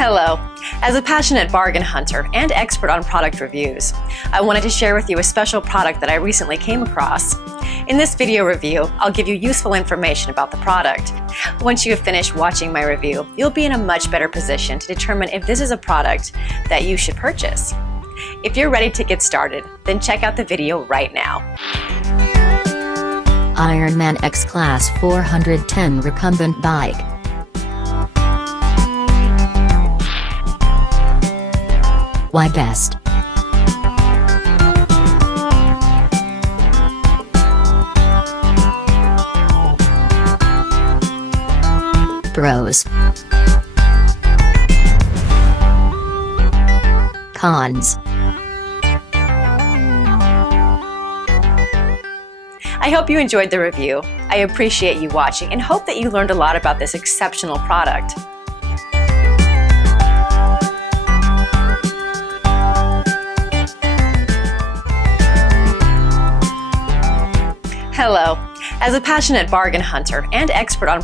Hello. As a passionate bargain hunter and expert on product reviews, I wanted to share with you a special product that I recently came across. In this video review, I'll give you useful information about the product. Once you have finished watching my review, you'll be in a much better position to determine if this is a product that you should purchase. If you're ready to get started, then check out the video right now. Ironman X Class 410 Recumbent Bike. Why best? Pros. Cons. I hope you enjoyed the review. I appreciate you watching and hope that you learned a lot about this exceptional product. Hello. As a passionate bargain hunter and expert on